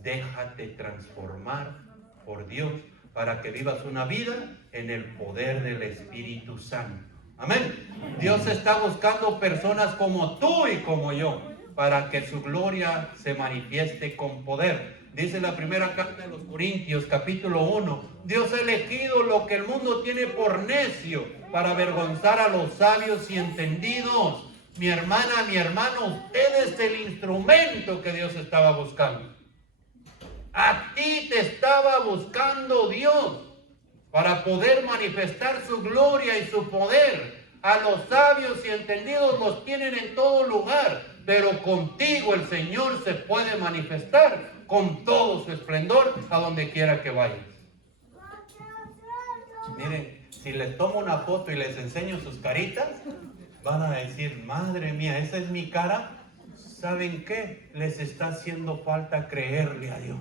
Déjate transformar por Dios para que vivas una vida en el poder del Espíritu Santo. Amén. Dios está buscando personas como tú y como yo para que su gloria se manifieste con poder. Dice la primera carta de los Corintios, capítulo 1, Dios ha elegido lo que el mundo tiene por necio para avergonzar a los sabios y entendidos. Mi hermana, mi hermano, usted es el instrumento que Dios estaba buscando. A ti te estaba buscando Dios para poder manifestar su gloria y su poder. A los sabios y entendidos los tienen en todo lugar, pero contigo el Señor se puede manifestar con todo su esplendor a donde quiera que vayas. Miren, si les tomo una foto y les enseño sus caritas, van a decir, madre mía, esa es mi cara. ¿Saben qué? Les está haciendo falta creerle a Dios.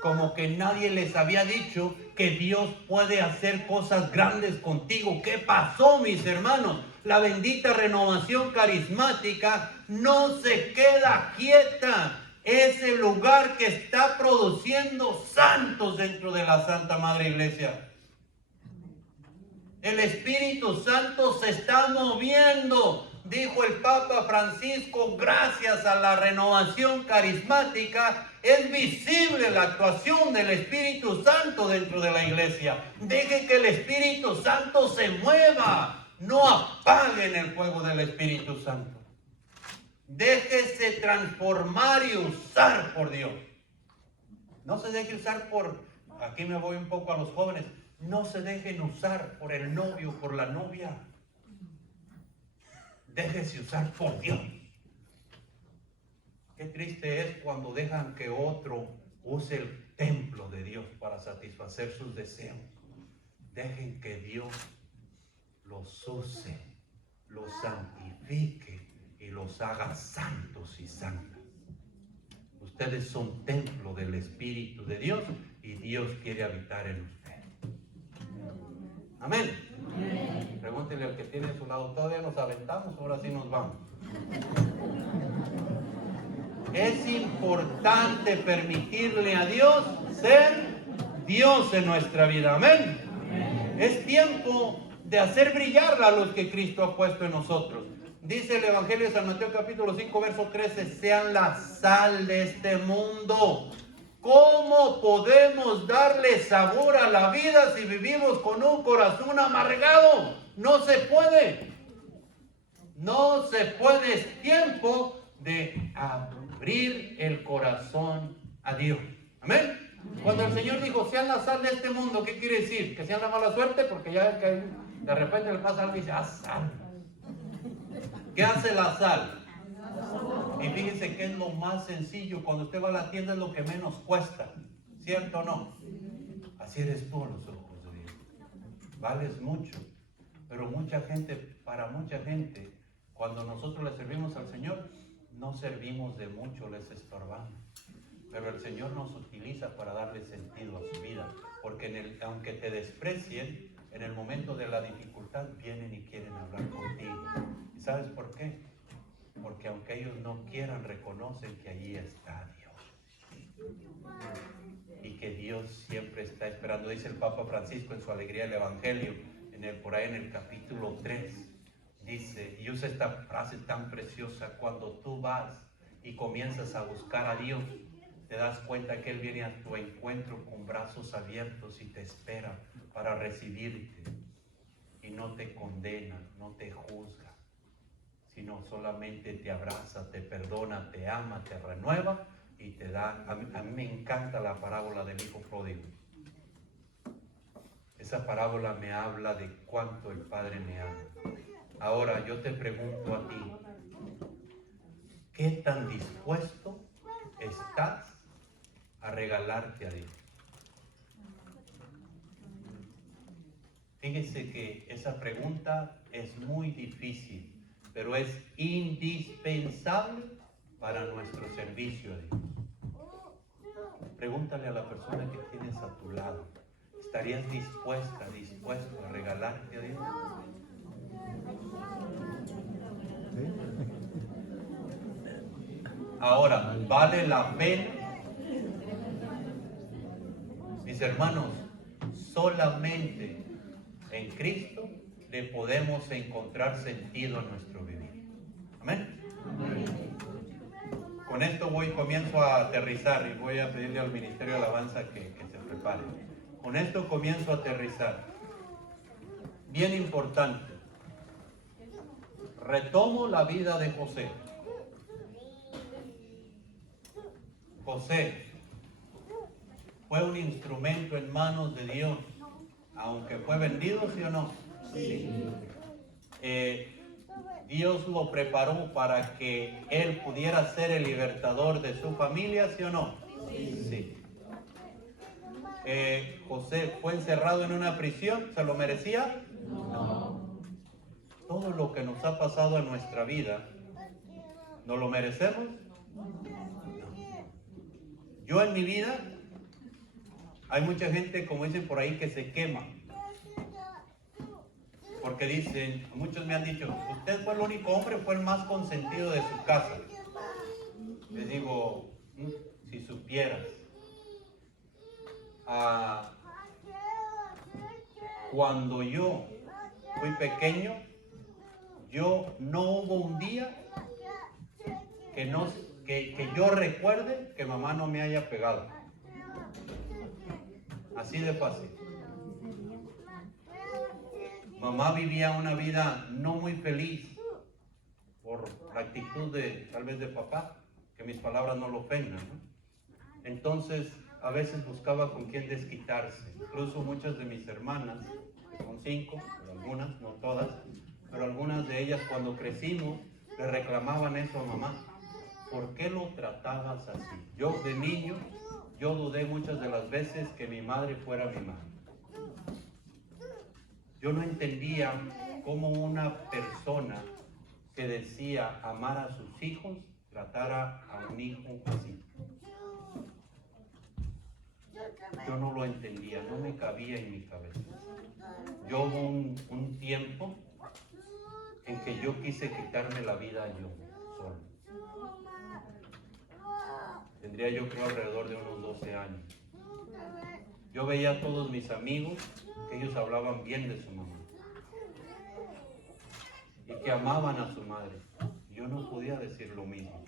Como que nadie les había dicho que Dios puede hacer cosas grandes contigo. ¿Qué pasó, mis hermanos? La bendita renovación carismática no se queda quieta. Es el lugar que está produciendo santos dentro de la Santa Madre Iglesia. El Espíritu Santo se está moviendo. Dijo el Papa Francisco, gracias a la renovación carismática, es visible la actuación del Espíritu Santo dentro de la iglesia. Deje que el Espíritu Santo se mueva. No apaguen el fuego del Espíritu Santo. Déjese transformar y usar por Dios. No se deje usar aquí me voy un poco a los jóvenes, no se dejen usar por el novio, por la novia. Déjese usar por Dios. Qué triste es cuando dejan que otro use el templo de Dios para satisfacer sus deseos. Dejen que Dios los use, los santifique y los haga santos y santas. Ustedes son templo del Espíritu de Dios y Dios quiere habitar en ustedes. Amén. Amén. Pregúntele al que tiene a su lado, ¿todavía nos aventamos? Ahora sí nos vamos. Es importante permitirle a Dios ser Dios en nuestra vida. Amén. Amén. Es tiempo de hacer brillar la luz que Cristo ha puesto en nosotros. Dice el Evangelio de San Mateo capítulo 5 verso 13, sean la sal de este mundo. ¿Cómo podemos darle sabor a la vida si vivimos con un corazón amargado? No se puede. No se puede. Es tiempo de abrir el corazón a Dios. Amén. Cuando el Señor dijo, sean la sal de este mundo, ¿qué quiere decir? Que sean la mala suerte, porque ya que de repente le pasa algo y dice, sal. ¿Qué hace la sal? Y fíjense que es lo más sencillo. Cuando usted va a la tienda es lo que menos cuesta. ¿Cierto o no? Así eres tú a los ojos de Dios. Vales mucho. Pero para mucha gente, cuando nosotros le servimos al Señor, no servimos de mucho, les estorbamos. Pero el Señor nos utiliza para darle sentido a su vida. Porque aunque te desprecien, en el momento de la dificultad vienen y quieren hablar contigo. ¿Y sabes por qué? Porque aunque ellos no quieran, reconocen que allí está Dios. Y que Dios siempre está esperando. Dice el Papa Francisco en su Alegría del Evangelio, por ahí en el capítulo 3, dice, y usa esta frase tan preciosa: cuando tú vas y comienzas a buscar a Dios, te das cuenta que Él viene a tu encuentro con brazos abiertos y te espera para recibirte. Y no te condena, no te juzga, sino solamente te abraza, te perdona, te ama, te renueva y te da. A mí me encanta la parábola del hijo pródigo. Esa parábola me habla de cuánto el Padre me ama. Ahora yo te pregunto a ti, ¿qué tan dispuesto estás a regalarte a Dios? Fíjese que esa pregunta es muy difícil, pero es indispensable para nuestro servicio a Dios. Pregúntale a la persona que tienes a tu lado, ¿estarías dispuesto a regalarte a Dios? Ahora, ¿vale la pena? Mis hermanos, solamente en Cristo le podemos encontrar sentido a nuestro vivir. Amén. Con esto comienzo a aterrizar y voy a pedirle al Ministerio de Alabanza que se prepare. Con esto comienzo a aterrizar. Bien importante. Retomo la vida de José. José fue un instrumento en manos de Dios, aunque fue vendido, ¿sí o no? Sí. Dios lo preparó para que él pudiera ser el libertador de su familia, ¿sí o no? Sí. José fue encerrado en una prisión, ¿se lo merecía? No. Todo lo que nos ha pasado en nuestra vida, ¿nos lo merecemos? No. Yo en mi vida, hay mucha gente, como dicen por ahí, que se quema. Porque dicen, muchos me han dicho, usted fue el único hombre, fue el más consentido de su casa. Les digo, si supieras, cuando yo fui pequeño, no hubo un día que yo recuerde que mamá no me haya pegado. Así de fácil. Mamá vivía una vida no muy feliz por la actitud tal vez de papá, que mis palabras no lo ofendan, ¿no? Entonces, a veces buscaba con quién desquitarse. Incluso muchas de mis hermanas, que son 5, pero algunas, no todas, pero algunas de ellas cuando crecimos, le reclamaban eso a mamá. ¿Por qué lo tratabas así? Yo de niño, yo dudé muchas de las veces que mi madre fuera mi madre. Yo no entendía cómo una persona que decía amar a sus hijos tratara a un hijo así. Yo no lo entendía, no me cabía en mi cabeza. Yo hubo un tiempo en que yo quise quitarme la vida yo solo. Tendría yo creo alrededor de unos 12 años. Yo veía a todos mis amigos que ellos hablaban bien de su mamá y que amaban a su madre. Yo no podía decir lo mismo.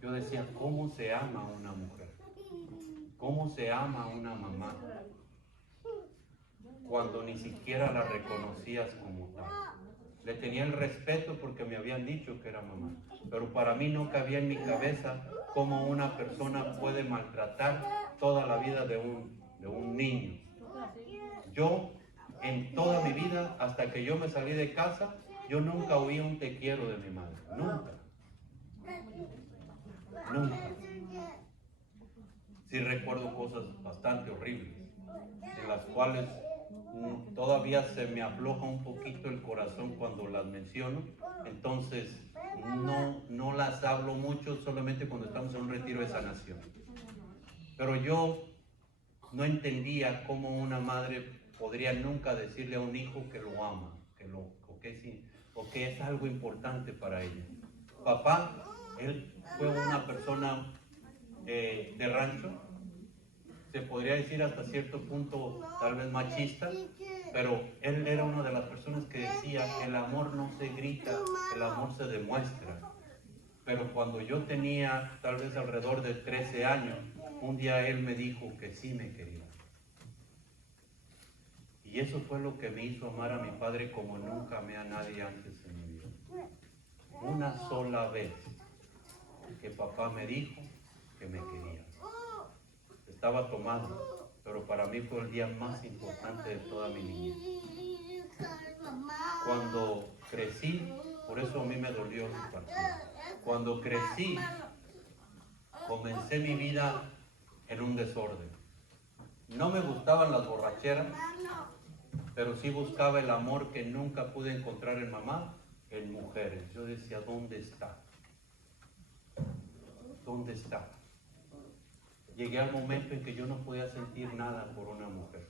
Yo decía, ¿cómo se ama a una mujer? ¿Cómo se ama a una mamá cuando ni siquiera la reconocías como tal? Le tenía el respeto porque me habían dicho que era mamá. Pero para mí no cabía en mi cabeza cómo una persona puede maltratar toda la vida de un niño. Yo, en toda mi vida, hasta que yo me salí de casa, yo nunca oí un te quiero de mi madre. Nunca. Nunca. Sí recuerdo cosas bastante horribles, en las cuales todavía se me afloja un poquito el corazón cuando las menciono. Entonces no las hablo mucho, solamente cuando estamos en un retiro de sanación. Pero yo no entendía cómo una madre podría nunca decirle a un hijo que lo ama, o que es algo importante para ella. Papá, él fue una persona de rancho, se podría decir hasta cierto punto tal vez machista, pero él era una de las personas que decía que el amor no se grita, el amor se demuestra. Pero cuando yo tenía tal vez alrededor de 13 años, un día él me dijo que sí me quería. Y eso fue lo que me hizo amar a mi padre como nunca amé a nadie antes en mi vida. Una sola vez que papá me dijo que me quería. Estaba tomando, pero para mí fue el día más importante de toda mi niñez. Cuando crecí, por eso a mí me dolió su partida. Cuando crecí, comencé mi vida en un desorden. No me gustaban las borracheras, pero sí buscaba el amor que nunca pude encontrar en mamá, en mujeres. Yo decía, ¿dónde está? ¿Dónde está? Llegué al momento en que yo no podía sentir nada por una mujer.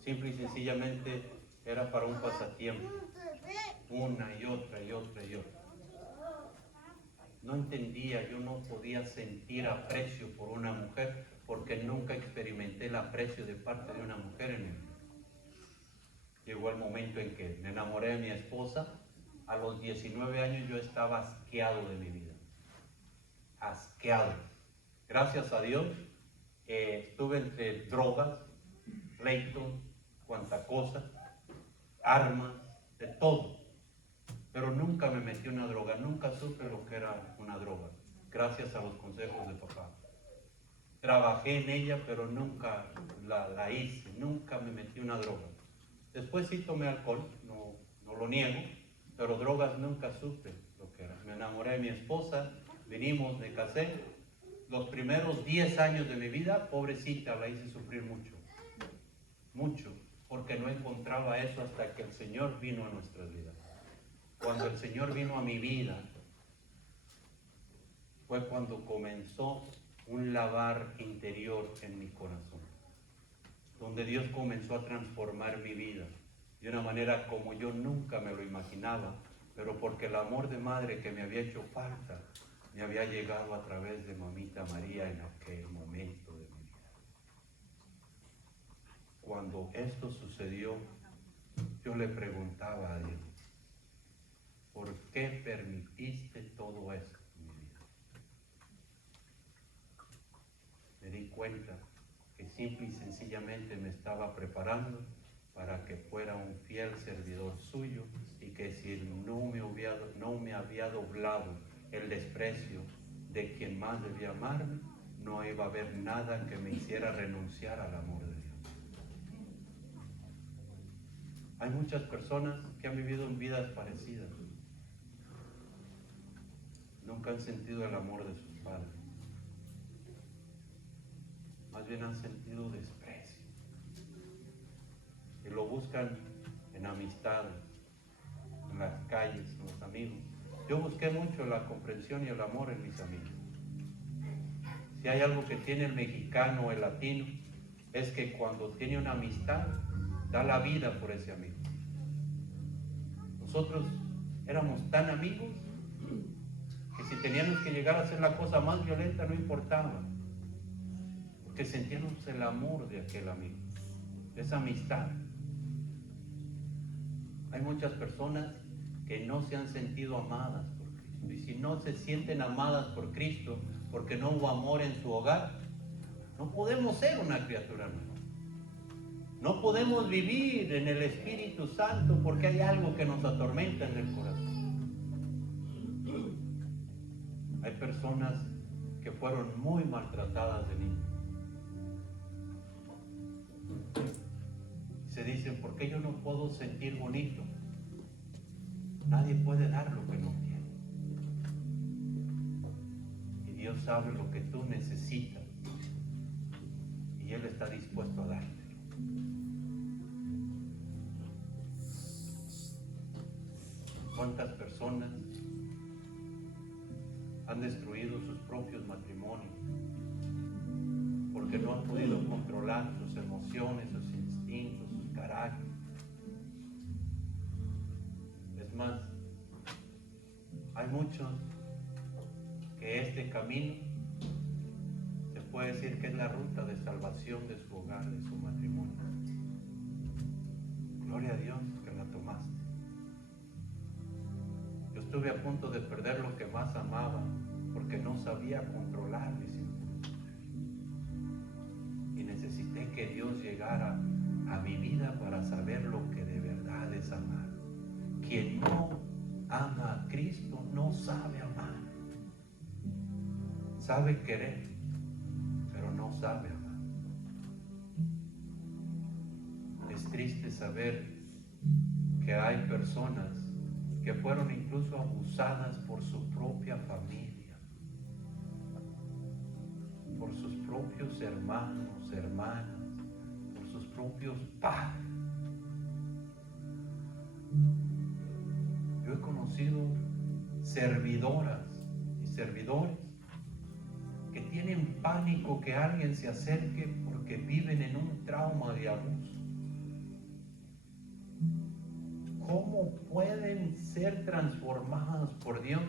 Simple y sencillamente era para un pasatiempo. Una y otra y otra y otra. No entendía, yo no podía sentir aprecio por una mujer porque nunca experimenté el aprecio de parte de una mujer en mí. Llegó el momento en que me enamoré de mi esposa. A los 19 años yo estaba asqueado de mi vida. Asqueado. Gracias a Dios, estuve entre drogas, pleitos, cuanta cosa, armas, de todo. Pero nunca me metí una droga, nunca supe lo que era una droga, gracias a los consejos de papá. Trabajé en ella, pero nunca la hice, nunca me metí una droga. Después sí tomé alcohol, no lo niego, pero drogas nunca supe lo que era. Me enamoré de mi esposa, vinimos, me casé. Los primeros 10 años de mi vida, pobrecita, la hice sufrir mucho, mucho, porque no encontraba eso hasta que el Señor vino a nuestras vidas. Cuando el Señor vino a mi vida, fue cuando comenzó un lavar interior en mi corazón, donde Dios comenzó a transformar mi vida de una manera como yo nunca me lo imaginaba, pero porque el amor de madre que me había hecho falta, me había llegado a través de Mamita María en aquel momento de mi vida. Cuando esto sucedió, yo le preguntaba a Dios, ¿por qué permitiste todo eso en mi vida? Me di cuenta que simple y sencillamente me estaba preparando para que fuera un fiel servidor suyo y que si no me había doblado el desprecio de quien más debía amarme, no iba a haber nada que me hiciera renunciar al amor de Dios. Hay muchas personas que han vivido en vidas parecidas. Nunca han sentido el amor de sus padres. Más bien han sentido desprecio. Y lo buscan en amistades, en las calles, en los amigos. Yo busqué mucho la comprensión y el amor en mis amigos. Si hay algo que tiene el mexicano o el latino, es que cuando tiene una amistad, da la vida por ese amigo. Nosotros éramos tan amigos que si teníamos que llegar a hacer la cosa más violenta no importaba, porque sentíamos el amor de aquel amigo, de esa amistad. Hay muchas personas que no se han sentido amadas por Cristo, y si no se sienten amadas por Cristo porque no hubo amor en su hogar, no podemos ser una criatura nueva. No podemos vivir en el Espíritu Santo porque hay algo que nos atormenta en el corazón. Hay personas que fueron muy maltratadas de niños. Se dicen, ¿por qué yo no puedo sentir bonito? Nadie puede dar lo que no tiene. Y Dios sabe lo que tú necesitas. Y Él está dispuesto a darte. ¿Cuántas personas han destruido sus propios matrimonios porque no han podido controlar sus emociones, sus instintos, sus caracteres? Es más, hay muchos que este camino se puede decir que es la ruta de salvación de su hogar, de su matrimonio. Gloria a Dios que la tomaste. Yo estuve a punto de perder lo que más amaba porque no sabía controlar mis impulsos. Y necesité que Dios llegara a mi vida para saber lo que de verdad es amar. Quien no ama a Cristo no sabe amar. Sabe querer, pero no sabe amar. Es triste saber que hay personas que fueron incluso abusadas por su propia familia, por sus propios hermanos, hermanas, por sus propios padres. Yo he conocido servidoras y servidores que tienen pánico que alguien se acerque porque viven en un trauma de abuso. ¿Cómo pueden ser transformados por Dios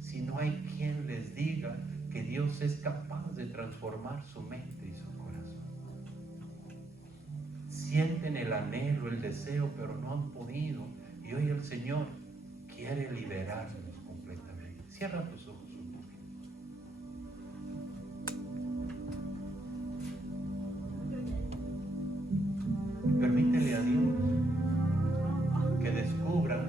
si no hay quien les diga que Dios es capaz de transformar su mente y su corazón? Sienten el anhelo, el deseo, pero no han podido. Y hoy el Señor quiere liberarnos completamente. Cierra tus ojos un poquito. Permítele a Dios que descubra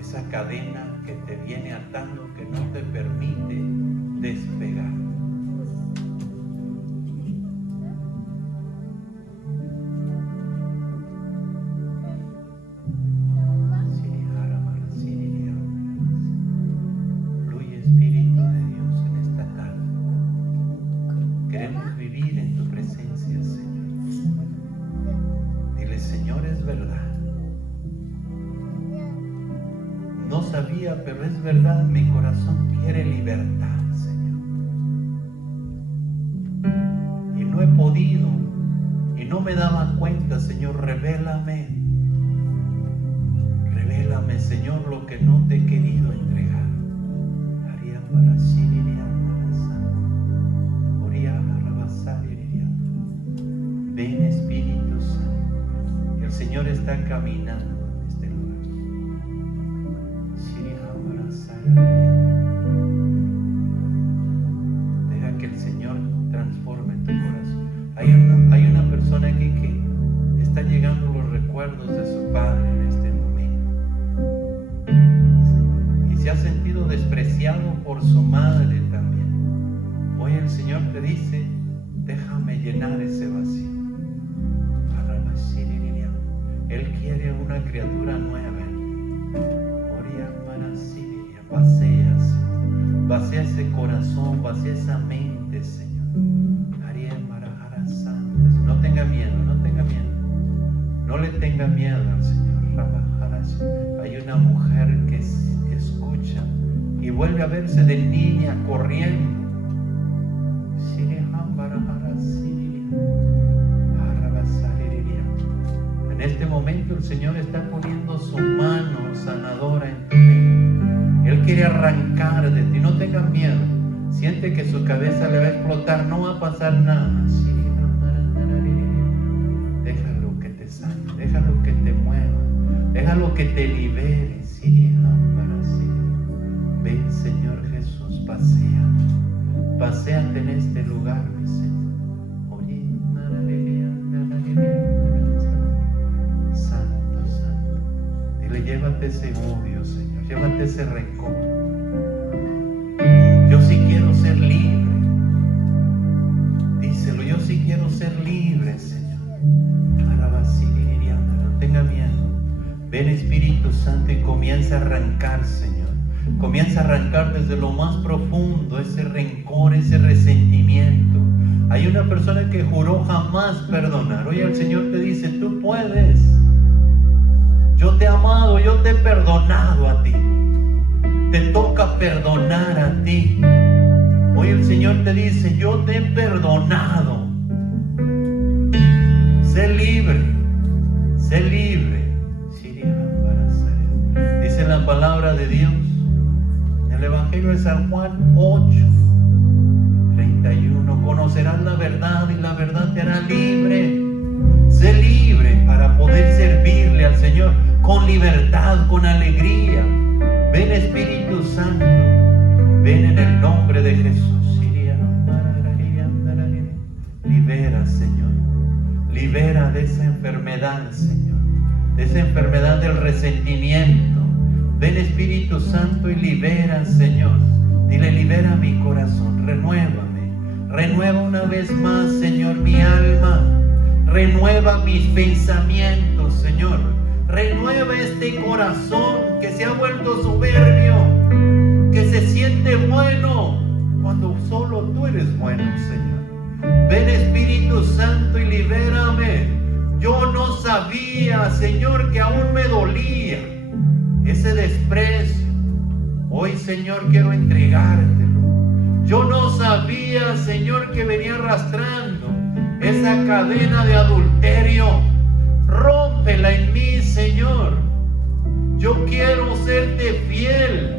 esa cadena que te viene atando, que no te permite despegar. Fluye Espíritu de Dios en esta tarde. Queremos vivir en tu presencia, Señor. Dile, Señor, es verdad. No sabía, pero es verdad, mi corazón quiere libertad, Señor. Y no he podido, y no me daba cuenta, Señor, revélame. Revélame, Señor, lo que no te he querido entregar. Ven, Espíritu Santo. El Señor está caminando en este lugar. Deja que el Señor transforme tu corazón. Hay una persona aquí que está llegando los recuerdos de su padre en este momento. Y se ha sentido despreciado por su madre también. Hoy el Señor te dice, déjame llenar ese vacío. Él quiere una criatura nueva en ti. Vacía ese corazón, vacía esa mente, Señor. No tenga miedo, no tenga miedo. No le tenga miedo al Señor. Hay una mujer que escucha y vuelve a verse de niña corriendo. En este momento el Señor está poniendo su mano sanadora en tu mente. Él quiere arrancar de ti. No tengas miedo. Siente que su cabeza le va a explotar. No va a pasar nada. Déjalo que te sane. Déjalo que te mueva. Déjalo que te libere. Ven, Señor Jesús, pasea. Paséate en este lugar, mi Señor. Dile, llévate ese odio, Señor, llévate ese rencor. Yo sí quiero ser libre. Díselo, yo sí quiero ser libre, Señor. No tenga miedo. Ven, Espíritu Santo, y comienza a arrancar, Señor. Comienza a arrancar desde lo más profundo ese rencor, ese resentimiento. Hay una persona que juró jamás perdonar. Hoy el Señor te dice, tú puedes. Yo te he amado, yo te he perdonado a ti. Te toca perdonar a ti. Hoy el Señor te dice, yo te he perdonado. Sé libre, sé libre. Dice la palabra de Dios en el Evangelio de San Juan 8:31. Conocerás la verdad y la verdad te hará libre. Sé libre para poder servirle al Señor con libertad, con alegría. Ven, Espíritu Santo, ven en el nombre de Jesús. Libera, Señor. Libera de esa enfermedad, Señor. De esa enfermedad del resentimiento. Ven, Espíritu Santo, y libera, Señor. Dile, libera mi corazón, renuévame. Renueva una vez más, Señor, mi alma. Renueva mis pensamientos, Señor. Renueva este corazón que se ha vuelto soberbio, que se siente bueno cuando solo tú eres bueno, Señor. Ven, Espíritu Santo, y libérame. Yo no sabía, Señor, que aún me dolía ese desprecio. Hoy, Señor, quiero entregártelo. Yo no sabía, Señor, que venía arrastrando esa cadena de adulterio. Rómpela en mí, Señor. Yo quiero serte fiel.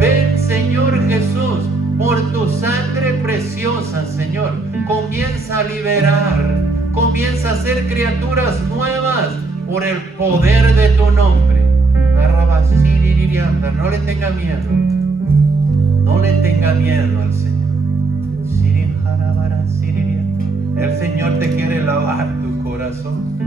Ven, Señor Jesús, por tu sangre preciosa, Señor. Comienza a liberar. Comienza a ser criaturas nuevas por el poder de tu nombre. No le tenga miedo. No le tenga miedo al Señor. El Señor te quiere lavar tu corazón.